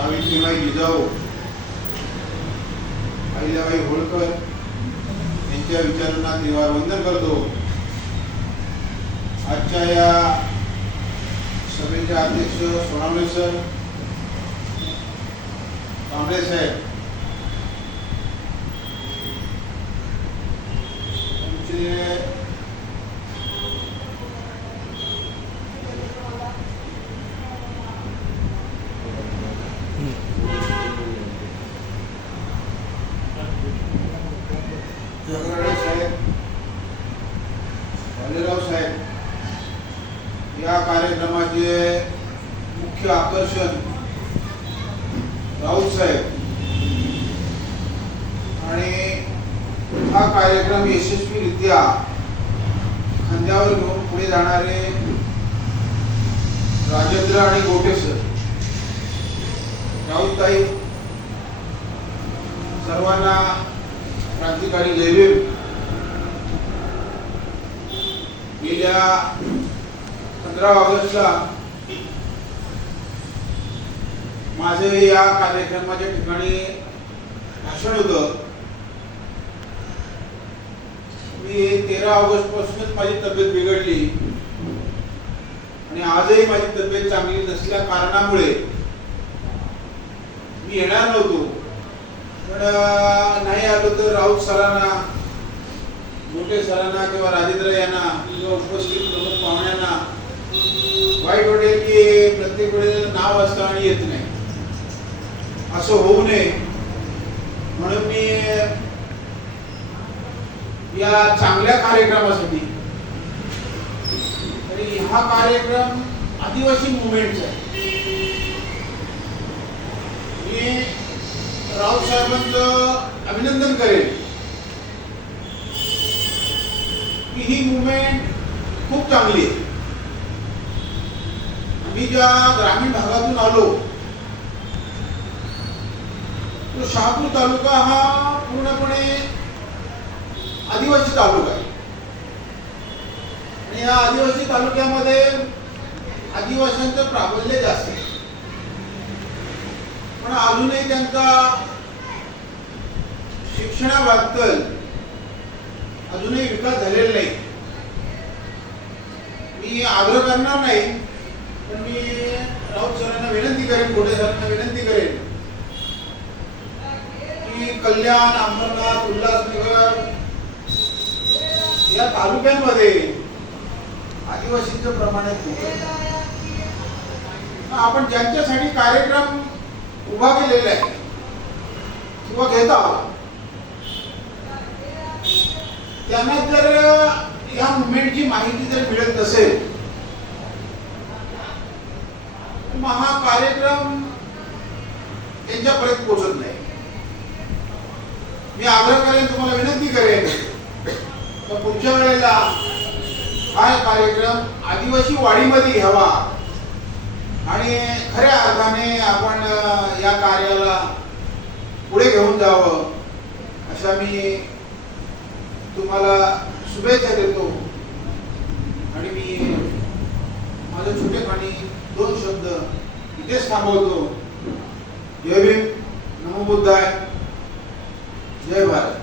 सावित्रीबाई जिजाऊ, अहिल्याबाई होळकर यांच्या विचारांना त्रिवार वंदन करतो. आजच्या या सभेचे अध्यक्ष सोनावणे सर, कांबळे साहेब, जगराळे साहेब, भालेराव साहेब, या कार्यक्रमाचे मुख्य आकर्षण राऊत साहेब आणि हा कार्यक्रम यशस्वीरित्या खांद्यावर घेऊन पुढे जाणारे राजेंद्र आणि गोटे सर, राऊतताई, सर्वांना क्रांतिकारी जयभीम. गेल्या 15 ऑगस्टला माझे या कार्यक्रमाच्या ठिकाणी भाषण होतं. मी 13 ऑगस्ट पासूनच माझी तब्येत बिघडली आणि आजही माझी तब्येत चांगली नसल्या कारणामुळे मी येणार नव्हतो. पण नाही आलो तर राऊत सरांना, मोठे सरांना किंवा राजेंद्र यांना किंवा उपस्थित प्रमुख पाहुण्यांना वाईट वाटेल की प्रत्येक वेळेस नाव असतं आणि येत नाही. असं होऊ नये म्हणून मी या चांगल्या कार्यक्रमासाठी, आणि हा कार्यक्रम आदिवासी मुवमेंटचा आहे. मी राऊत साहेबांचं अभिनंदन करेन की ही मुवमेंट खूप चांगली आहे. आम्ही ज्या ग्रामीण भागातून आलो, तो शहापूर तालुका हा पूर्णपणे आदिवासी तालुका आहे आणि या आदिवासी तालुक्यामध्ये आदिवासींचं प्राबल्य जास्त आहे. पण अजूनही त्यांचा शिक्षणाबद्दल अजूनही विकास झालेला नाही. मी आग्रह करणार नाही, पण मी राऊत सरांना विनंती करेन, गोटे सरांना विनंती करेन की कल्याण, अंबरनाथ, उल्हासनगर या तालुक्यांमध्ये आदिवासींचं प्रमाण खूप आहे. आपण ज्यांच्यासाठी कार्यक्रम उभा केलेला आहे किंवा घेत आहोत, त्यांना जर या मुवमेंटची माहिती जर मिळत नसेल तर मग हा कार्यक्रम त्यांच्यापर्यंत पोहोचत नाही. मी आग्रह करेन, तुम्हाला विनंती करेन तर पुढच्या वेळेला हा कार्यक्रम आदिवासी वाडीमध्ये घ्यावा आणि खऱ्या अर्थाने आपण या कार्याला पुढे घेऊन जावं, अशा मी तुम्हाला शुभेच्छा देतो. आणि मी माझ्या छोटेखानी 2 शब्द इथेच थांबवतो. जय भीम, नमो बुद्धाय, जय भारत.